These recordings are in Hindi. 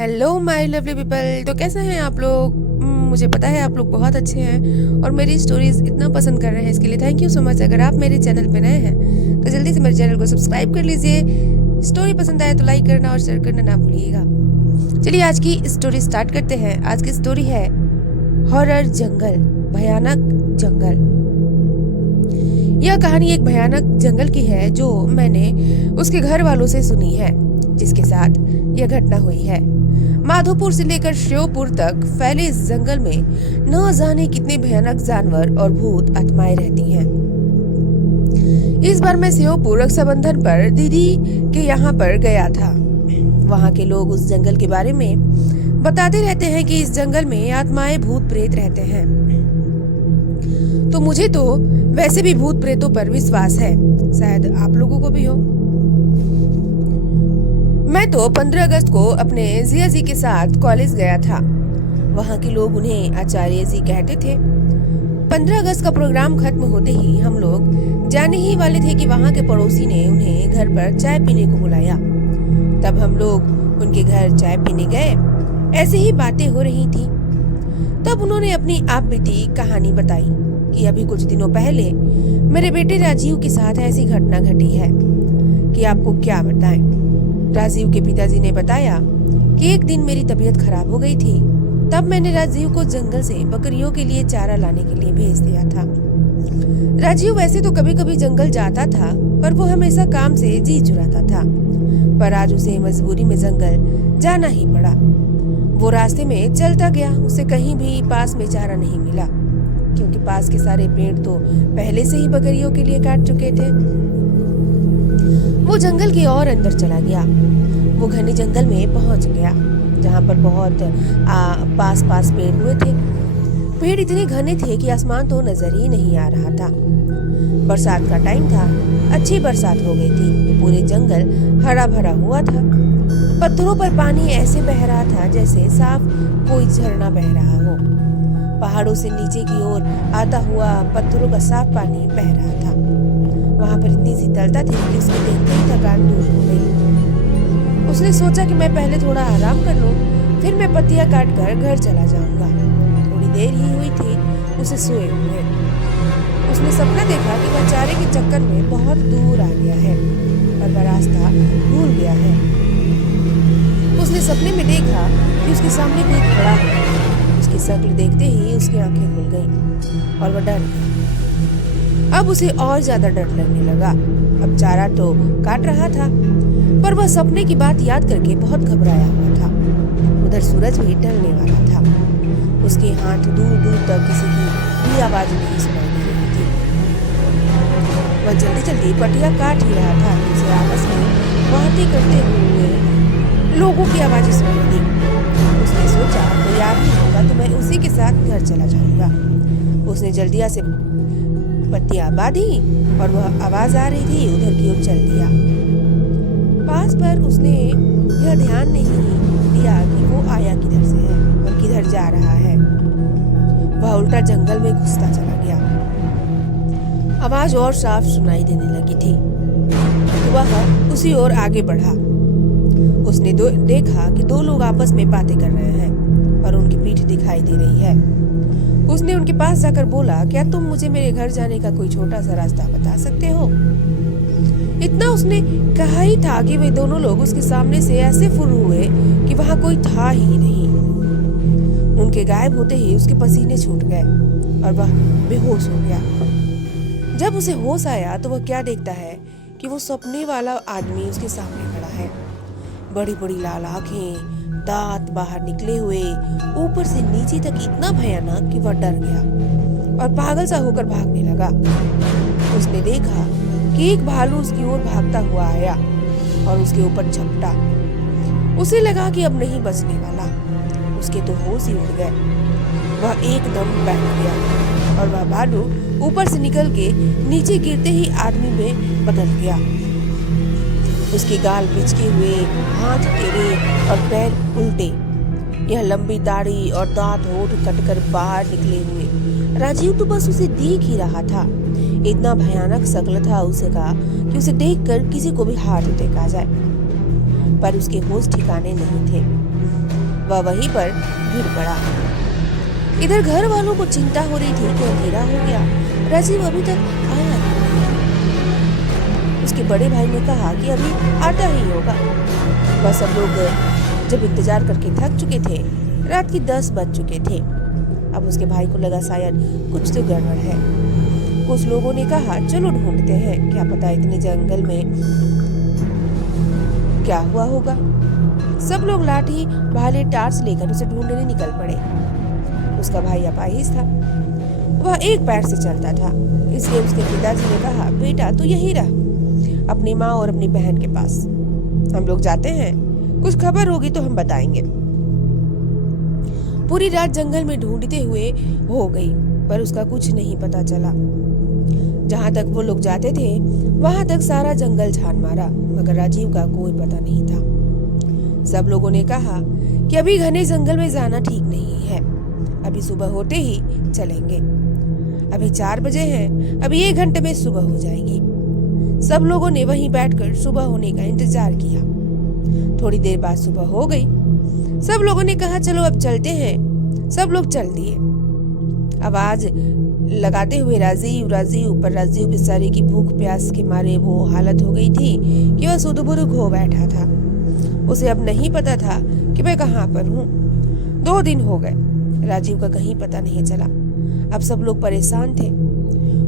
Hello my lovely people. तो कैसे हैं आप लोग? मुझे पता है आप लोग बहुत अच्छे हैं और मेरी स्टोरीज इतना पसंद कर रहे हैं, इसके लिए थैंक यू सो मच। अगर आप मेरे चैनल पे नए हैं तो जल्दी से मेरे चैनल को सब्सक्राइब कर लीजिए। स्टोरी पसंद आए तो लाइक करना और शेयर करना ना भूलिएगा। चलिए आज की स्टोरी स्टार्ट करते हैं। आज की स्टोरी है हॉरर जंगल, भयानक जंगल। यह कहानी एक भयानक जंगल की है जो मैंने उसके घर वालों से सुनी है, जिसके साथ यह घटना हुई है। माधोपुर से लेकर श्योपुर तक फैले इस जंगल में न जाने कितने भयानक जानवर और भूत आत्माएं रहती हैं। इस बार मैं श्योपुर रक्षाबंधन पर दीदी के यहाँ पर गया था। वहाँ के लोग उस जंगल के बारे में बताते रहते हैं कि इस जंगल में आत्माएं भूत प्रेत रहते हैं। तो मुझे तो वैसे भी भूत प्रेतों पर विश्वास है, शायद आप लोगों को भी हो। मैं तो 15 अगस्त को अपने जिया जी के साथ कॉलेज गया था। वहाँ के लोग उन्हें आचार्य जी कहते थे। 15 अगस्त का प्रोग्राम खत्म होते ही हम लोग जाने ही वाले थे कि वहाँ के पड़ोसी ने उन्हें घर पर चाय पीने को बुलाया। तब हम लोग उनके घर चाय पीने गए। ऐसे ही बातें हो रही थी। तब उन्होंने अपनी आप बीती कहानी बताई कि अभी कुछ दिनों पहले मेरे बेटे राजीव के साथ ऐसी घटना घटी है कि आपको क्या बताएं। राजीव के पिताजी ने बताया कि एक दिन मेरी तबीयत खराब हो गई थी। तब मैंने राजीव को जंगल से बकरियों के लिए चारा लाने के लिए भेज दिया था। राजीव वैसे तो कभी कभी जंगल जाता था, पर वो हमेशा काम से जी चुराता था। पर आज उसे मजबूरी में जंगल जाना ही पड़ा। वो रास्ते में चलता गया। उसे कहीं भी पास में चारा नहीं मिला, क्योंकि पास के सारे पेड़ तो पहले से ही बकरियों के लिए काट चुके थे। वो जंगल के और अंदर चला गया। वो घने जंगल में पहुंच गया, जहां पर बहुत पास पास पेड़ हुए थे। पेड़ इतने घने थे कि आसमान तो नजर ही नहीं आ रहा था। बरसात का टाइम था, अच्छी बरसात हो गई थी। पूरे जंगल हरा भरा हुआ था। पत्थरों पर पानी ऐसे बह रहा था जैसे साफ कोई झरना बह रहा हो। पहाड़ों से नीचे की ओर आता हुआ पत्थरों का साफ पानी बह रहा था। वहां पर इतनी शीतलता थी कि उसको देखते ही थकान दूर हो गई। उसने सोचा कि मैं पहले थोड़ा आराम कर लूं, फिर मैं पत्तियां काट कर घर चला जाऊंगा। थोड़ी देर ही हुई थी उसे सोए हुए। उसने सपना देखा कि वह चारे के चक्कर में बहुत दूर आ गया है और वह रास्ता भूल गया है। उसने सपने में देखा कि उसके सामने कोई खड़ा है। उसकी शक्ल देखते ही उसकी आंखें खुल गईं और वह डर गया। अब उसे और ज्यादा डर लगने लगा। अब चारा तो काट रहा था, पर वह सपने की बात याद करके बहुत घबराया हुआ था। उधर सूरज भी ढलने वाला था। उसके हाथ दूर दूर तक किसी की भी आवाज नहीं सुनाई दे रही थी। वह जल्दी जल्दी पटिया काट ही रहा था कि उसे आपस में बातें करते हुए लोगों की आवाजें सुनाई दी। उसने सोचा कोई आदमी होगा तो मैं उसी के साथ घर चला जाऊंगा। उसने जल्दिया से पत्तियां बांधी और वह आवाज आ रही थी उधर की ओर चल दिया। पास पर उसने यह ध्यान नहीं दिया कि वो आया किधर से है और किधर जा रहा है। वह उल्टा जंगल में घुसता चला गया। आवाज और साफ सुनाई देने लगी थी तो वह उसी ओर आगे बढ़ा। उसने देखा कि दो लोग आपस में बातें कर रहे हैं और उनकी पीठ दिखाई दे रही है। उसने उनके पास जाकर बोला, क्या तुम मुझे मेरे घर जाने का कोई छोटा सा रास्ता बता सकते हो? इतना उसने कहा ही था कि वे दोनों लोग उसके सामने से ऐसे फुर हुए कि वहां कोई था ही नहीं। उनके गायब होते ही उसके पसीने छूट गए और वह बेहोश हो गया। जब उसे होश आया तो वह क्या देखता है कि वो सपने वाला आदमी उसके सामने खड़ा है। बड़ी बड़ी लाल आंखें, दांत बाहर निकले हुए, ऊपर से नीचे तक इतना भयानक कि वह डर गया और पागल सा होकर भागने लगा। उसने देखा कि एक भालू उसकी ओर भागता हुआ आया और उसके ऊपर झपटा। उसे लगा कि अब नहीं बचने वाला। उसके तो होश ही उड़ गए। वह एकदम बैठ गया और वह भालू ऊपर से निकल के नीचे गिरते ही आदमी में बदल गया। उसके गाल पिचके हुए, हाथ टेढ़े और पैर उल्टे। यह लंबी दाढ़ी और दांत होठ कटकर बाहर निकले हुए। राजीव तो बस उसे देख ही रहा था। इतना भयानक शक्ल था उसे का कि उसे देखकर किसी को भी हार्ट अटैक आ जाए। पर उसके होश ठिकाने नहीं थे। वह वहीं पर गिर पड़ा। इधर घर वालों को चिंता हो रही थी कि अंधेरा हो गया, राजीव अभी तक आया नहीं। उसके बड़े भाई ने कहा कि अभी आता ही होगा। वह सब लोग जब इंतजार करके थक चुके थे, रात की 10 बज चुके थे। अब उसके भाई को लगा शायद कुछ तो गड़बड़ है। कुछ लोगों ने कहा चलो ढूंढते हैं, क्या पता इतने जंगल में क्या हुआ होगा। सब लोग लाठी भाले टार्च लेकर उसे ढूंढने निकल पड़े। उसका भाई अपाहिज था, वह एक पैर से चलता था, इसलिए उसके पिताजी ने कहा बेटा तू यहीं रह, अपनी माँ और अपनी बहन के पास। हम लोग जाते हैं, कुछ खबर होगी तो हम बताएंगे। पूरी रात जंगल में ढूंढते हुए हो गई, पर उसका कुछ नहीं पता चला। जहां तक वो लोग जाते थे वहां तक सारा जंगल छान मारा, मगर राजीव का कोई पता नहीं था। सब लोगों ने कहा कि अभी घने जंगल में जाना ठीक नहीं है, अभी सुबह होते ही चलेंगे। अभी 4 बजे हैं, अभी 1 घंटे में सुबह हो जाएगी। सब लोगों ने वहीं बैठकर सुबह होने का इंतजार किया। थोड़ी देर बाद सुबह हो गई। सब लोगों ने कहा चलो अब चलते हैं। सब लोग चल दिए। आवाज लगाते हुए राजीव पर राजीव बेचारे की भूख प्यास के मारे वो हालत हो गई थी कि वह सुध-बुध हो बैठा था। उसे अब नहीं पता था कि मैं कहाँ पर हूँ। 2 दिन हो गए, राजीव का कहीं पता नहीं चला। अब सब लोग परेशान थे।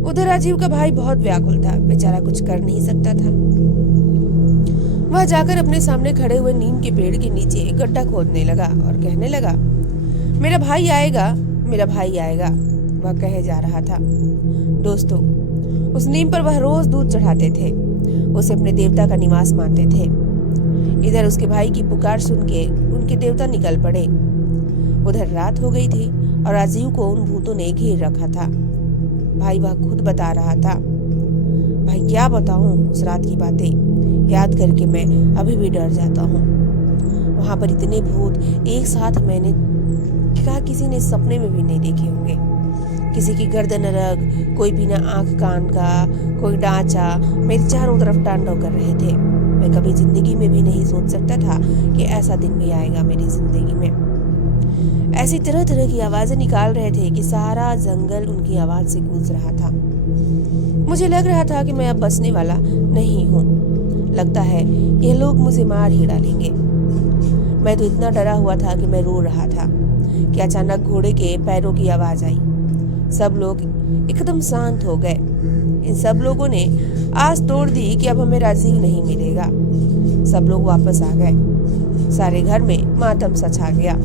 उधर राजीव का भाई बहुत व्याकुल था, बेचारा कुछ कर नहीं सकता था। वह जाकर अपने सामने खड़े हुए नीम के पेड़ के नीचे गड्ढा खोदने लगा और कहने लगा मेरा भाई आएगा, मेरा भाई आएगा, वह कहे जा रहा था। दोस्तों, उस नीम पर वह रोज दूध चढ़ाते थे, उसे अपने देवता का निवास मानते थे। इधर उसके भाई की पुकार सुन के उनके देवता निकल पड़े। उधर रात हो गई थी और राजीव को उन भूतों ने घेर रखा था। भाई वह खुद बता रहा था। भाई क्या बताऊं उस रात की बातें, याद करके मैं अभी भी डर जाता हूँ। वहां पर इतने भूत एक साथ मैंने कहा किसी ने सपने में भी नहीं देखे होंगे। किसी की गर्दन अलग, कोई बिना आंख कान का, कोई डांचा मेरे चारों तरफ तांडव कर रहे थे। मैं कभी जिंदगी में भी नहीं सोच सकता था कि ऐसा दिन भी आएगा मेरी जिंदगी में। ऐसी तरह तरह की आवाजें निकाल रहे थे कि सारा जंगल उनकी आवाज से गूंज रहा था। मुझे लग रहा था कि मैं अब बचने वाला नहीं हूँ। लगता है ये लोग मुझे मार ही डालेंगे। मैं तो इतना डरा हुआ था कि मैं रो रहा था कि अचानक घोड़े के पैरों की आवाज आई। सब लोग एकदम शांत हो गए। इन सब लोगों ने आस तोड़ दी कि अब हमें राजीव नहीं मिलेगा। सब लोग वापस आ गए। सारे घर में मातम सा छा गया।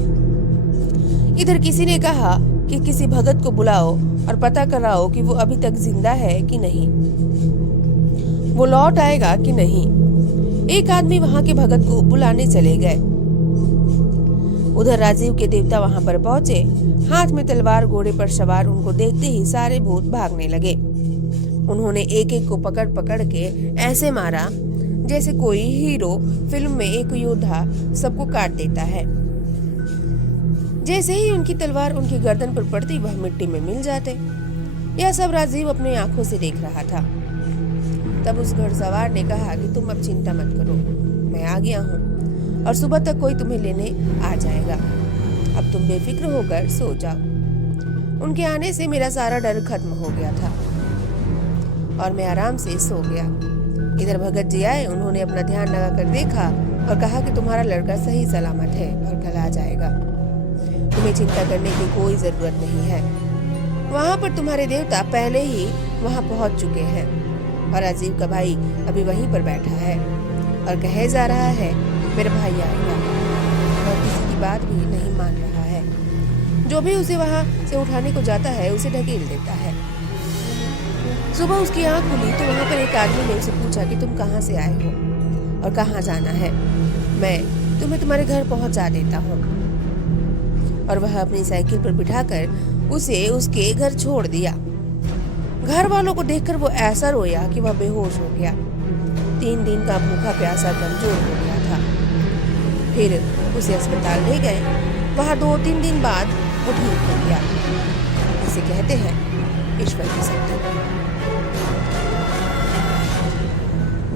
इधर किसी ने कहा कि किसी भगत को बुलाओ और पता कराओ कि वो अभी तक जिंदा है कि नहीं, वो लौट आएगा कि नहीं। एक आदमी वहां के भगत को बुलाने चले गए। उधर राजीव के देवता वहां पर पहुंचे, हाथ में तलवार, घोड़े पर सवार। उनको देखते ही सारे भूत भागने लगे। उन्होंने एक एक को पकड़ पकड़ के ऐसे मारा जैसे कोई हीरो फिल्म में एक योद्धा सबको काट देता है। जैसे ही उनकी तलवार उनकी गर्दन पर पड़ती वह मिट्टी में मिल जाते। यह सब राजीव अपने आंखों से देख रहा था। तब उस घुड़सवार ने कहा कि तुम अब चिंता मत करो, मैं आ गया हूँ और सुबह तक कोई तुम्हें लेने आ जाएगा। अब तुम बेफिक्र होकर सो जाओ। उनके आने से मेरा सारा डर खत्म हो गया था और मैं आराम से सो गया। इधर भगत जी आए, उन्होंने अपना ध्यान लगा कर देखा और कहा कि तुम्हारा लड़का सही सलामत है और कल आ जाएगा। तुम्हें चिंता करने की कोई जरूरत नहीं है। वहाँ पर तुम्हारे देवता पहले ही वहाँ पहुँच चुके हैं और राजीव का भाई अभी वहीं पर बैठा है और कहे जा रहा है मेरा भाई आएगा, और किसी की बात भी नहीं मान रहा है। जो भी उसे वहाँ से उठाने को जाता है उसे ढकेल देता है। सुबह उसकी आंख खुली तो वहाँ पर एक आदमी ने उसे पूछा कि तुम कहाँ से आए हो और कहाँ जाना है। मैं तुम्हें तुम्हारे घर पहुँचा देता हूँ। और वह अपनी साइकिल पर बिठाकर उसे उसके घर छोड़ दिया। घर वालों को देखकर वो ऐसा रोया कि वह बेहोश हो गया। 3 दिन का भूखा प्यासा कमजोर हो गया था। फिर उसे अस्पताल ले गए। वहाँ 2-3 दिन बाद वो ठीक हो गया। इसे कहते हैं ईश्वर की शक्ति।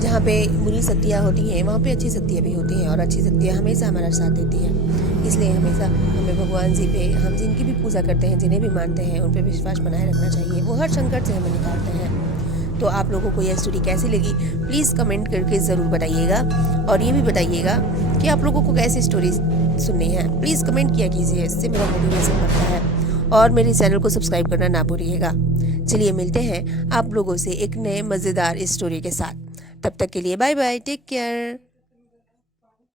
जहाँ पे बुरी शक्तियाँ होती हैं वहाँ पे अच्छी शक्तियाँ भी होती हैं, और अच्छी शक्तियाँ हमेशा हमारा साथ देती हैं। इसलिए हमेशा हमें भगवान जी पे, हम जिनकी भी पूजा करते हैं, जिन्हें भी मानते हैं, उन पे विश्वास बनाए रखना चाहिए। वो हर संकट से हमें निकालते हैं। तो आप लोगों को यह स्टोरी कैसी लगी प्लीज़ कमेंट करके ज़रूर बताइएगा, और ये भी बताइएगा कि आप लोगों को कैसी स्टोरी सुननी है। प्लीज़ कमेंट किया कीजिए, इससे मेरा मोटिवेशन बढ़ता है। और मेरे चैनल को सब्सक्राइब करना ना भूलिएगा। चलिए मिलते हैं आप लोगों से एक नए मज़ेदार स्टोरी के साथ। तब तक के लिए बाय बाय, टेक केयर।